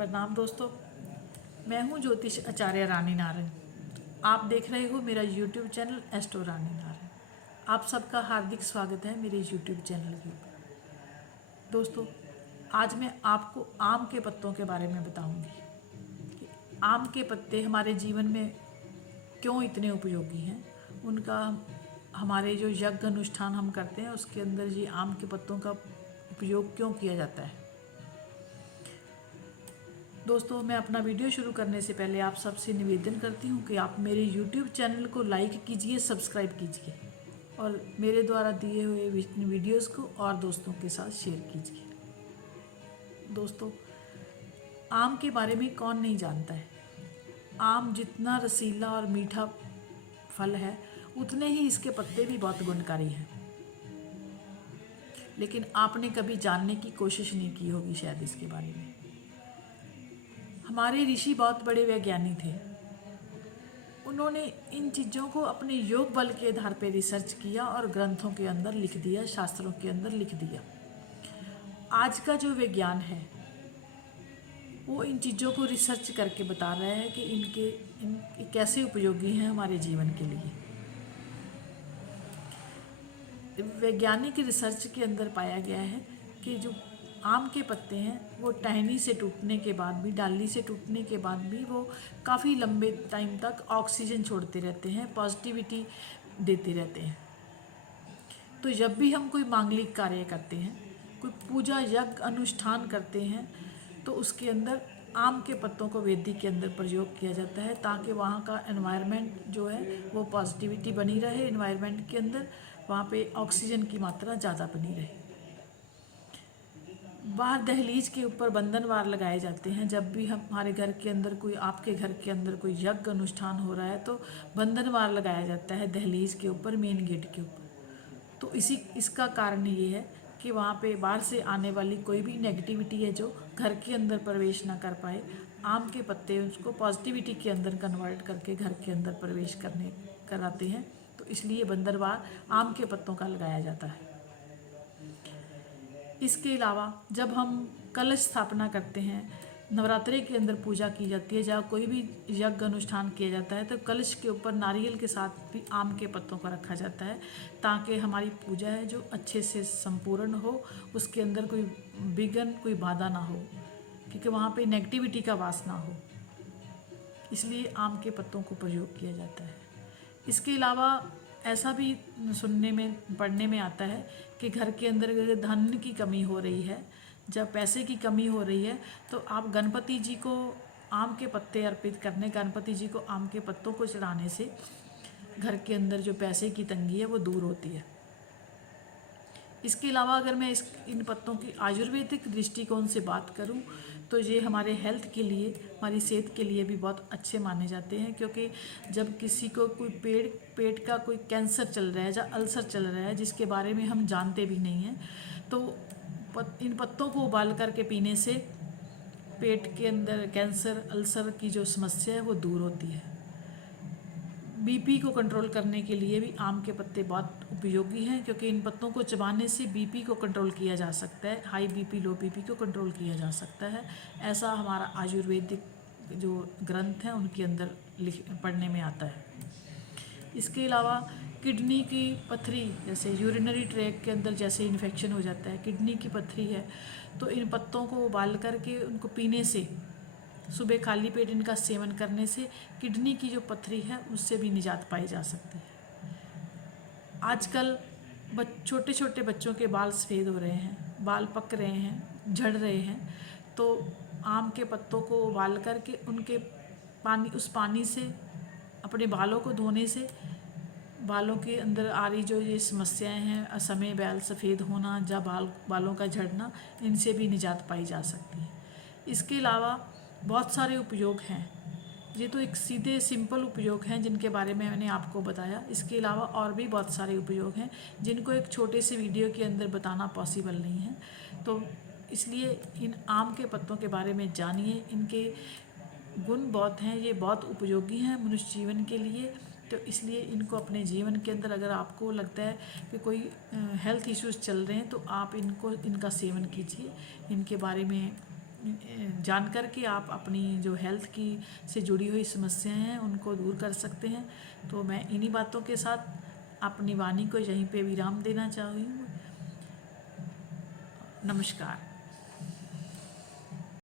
प्रणाम दोस्तों, मैं हूं ज्योतिष आचार्य रानी नारायण। आप देख रहे हो मेरा यूट्यूब चैनल एस्ट्रो रानी नारायण। आप सबका हार्दिक स्वागत है मेरे यूट्यूब चैनल के ऊपर। दोस्तों, आज मैं आपको आम के पत्तों के बारे में बताऊंगी कि आम के पत्ते हमारे जीवन में क्यों इतने उपयोगी हैं। उनका हमारे जो यज्ञ अनुष्ठान हम करते हैं उसके अंदर ये आम के पत्तों का उपयोग क्यों किया जाता है। दोस्तों, मैं अपना वीडियो शुरू करने से पहले आप सबसे निवेदन करती हूँ कि आप मेरे YouTube चैनल को लाइक कीजिए, सब्सक्राइब कीजिए और मेरे द्वारा दिए हुए वीडियोस को और दोस्तों के साथ शेयर कीजिए। दोस्तों, आम के बारे में कौन नहीं जानता है। आम जितना रसीला और मीठा फल है उतने ही इसके पत्ते भी बहुत गुणकारी हैं, लेकिन आपने कभी जानने की कोशिश नहीं की होगी शायद इसके बारे में। हमारे ऋषि बहुत बड़े वैज्ञानिक थे। उन्होंने इन चीज़ों को अपने योग बल के आधार पर रिसर्च किया और ग्रंथों के अंदर लिख दिया, शास्त्रों के अंदर लिख दिया। आज का जो विज्ञान है वो इन चीज़ों को रिसर्च करके बता रहा है कि इनके कैसे उपयोगी हैं हमारे जीवन के लिए। वैज्ञानिक रिसर्च के अंदर पाया गया है कि जो आम के पत्ते हैं वो टहनी से टूटने के बाद भी, डाली से टूटने के बाद भी वो काफ़ी लंबे टाइम तक ऑक्सीजन छोड़ते रहते हैं, पॉजिटिविटी देते रहते हैं। तो जब भी हम कोई मांगलिक कार्य करते हैं, कोई पूजा यज्ञ अनुष्ठान करते हैं, तो उसके अंदर आम के पत्तों को वेदी के अंदर प्रयोग किया जाता है ताकि वहाँ का एनवायरनमेंट जो है वो पॉजिटिविटी बनी रहे। एनवायरनमेंट के अंदर वहाँ पे ऑक्सीजन की मात्रा ज़्यादा बनी रहे। बाहर दहलीज के ऊपर बंधनवार लगाए जाते हैं। जब भी हमारे घर के अंदर कोई, आपके घर के अंदर कोई यज्ञ अनुष्ठान हो रहा है तो बंधनवार लगाया जाता है दहलीज के ऊपर, मेन गेट के ऊपर। तो इसका कारण ये है कि वहाँ पे बाहर से आने वाली कोई भी नेगेटिविटी है जो घर के अंदर प्रवेश ना कर पाए। आम के पत्ते उसको पॉजिटिविटी के अंदर कन्वर्ट करके घर के अंदर प्रवेश कराते हैं। तो इसलिए बंधनवार आम के पत्तों का लगाया जाता है। इसके अलावा जब हम कलश स्थापना करते हैं, नवरात्रि के अंदर पूजा की जाती है, जहाँ कोई भी यज्ञ अनुष्ठान किया जाता है, तो कलश के ऊपर नारियल के साथ भी आम के पत्तों का रखा जाता है ताकि हमारी पूजा है जो अच्छे से संपूर्ण हो, उसके अंदर कोई विघ्न, कोई बाधा ना हो, क्योंकि वहाँ पे नेगेटिविटी का वास ना हो। इसलिए आम के पत्तों को प्रयोग किया जाता है। इसके अलावा ऐसा भी सुनने में, पढ़ने में आता है कि घर के अंदर अगर धन की कमी हो रही है, जब पैसे की कमी हो रही है, तो आप गणपति जी को आम के पत्ते अर्पित करने, गणपति जी को आम के पत्तों को चढ़ाने से घर के अंदर जो पैसे की तंगी है वो दूर होती है। इसके अलावा अगर मैं इन पत्तों की आयुर्वेदिक दृष्टिकोण से बात करूं तो ये हमारे हेल्थ के लिए, हमारी सेहत के लिए भी बहुत अच्छे माने जाते हैं, क्योंकि जब किसी को कोई पेट का कोई कैंसर चल रहा है या अल्सर चल रहा है जिसके बारे में हम जानते भी नहीं हैं, तो इन पत्तों को उबाल करके पीने से पेट के अंदर कैंसर, अल्सर की जो समस्या है वो दूर होती है। बीपी को कंट्रोल करने के लिए भी आम के पत्ते बहुत उपयोगी हैं, क्योंकि इन पत्तों को चबाने से बीपी को कंट्रोल किया जा सकता है, हाई बीपी, लो बीपी को कंट्रोल किया जा सकता है। ऐसा हमारा आयुर्वेदिक जो ग्रंथ हैं उनके अंदर पढ़ने में आता है। इसके अलावा किडनी की पथरी, जैसे यूरिनरी ट्रैक के अंदर जैसे इन्फेक्शन हो जाता है, किडनी की पथरी है, तो इन पत्तों को उबाल करके उनको पीने से, सुबह खाली पेट इनका सेवन करने से किडनी की जो पथरी है उससे भी निजात पाई जा सकती है। आजकल छोटे छोटे बच्चों के बाल सफ़ेद हो रहे हैं, बाल पक रहे हैं, झड़ रहे हैं, तो आम के पत्तों को उबाल करके उनके उस पानी से अपने बालों को धोने से बालों के अंदर आ रही जो ये समस्याएं हैं, असमय बाल सफ़ेद होना या बालों का झड़ना, इनसे भी निजात पाई जा सकती है। इसके अलावा बहुत सारे उपयोग हैं। ये तो एक सीधे सिंपल उपयोग हैं जिनके बारे में मैंने आपको बताया। इसके अलावा और भी बहुत सारे उपयोग हैं जिनको एक छोटे से वीडियो के अंदर बताना पॉसिबल नहीं है। तो इसलिए इन आम के पत्तों के बारे में जानिए, इनके गुण बहुत हैं, ये बहुत उपयोगी हैं मनुष्य जीवन के लिए। तो इसलिए इनको अपने जीवन के अंदर, अगर आपको लगता है कि कोई हेल्थ इश्यूज़ चल रहे हैं, तो आप इनका सेवन कीजिए, इनके बारे में जान कर के आप अपनी जो हेल्थ की से जुड़ी हुई समस्याएं हैं उनको दूर कर सकते हैं। तो मैं इन्हीं बातों के साथ अपनी वाणी को यहीं पे विराम देना चाहूँगी। नमस्कार।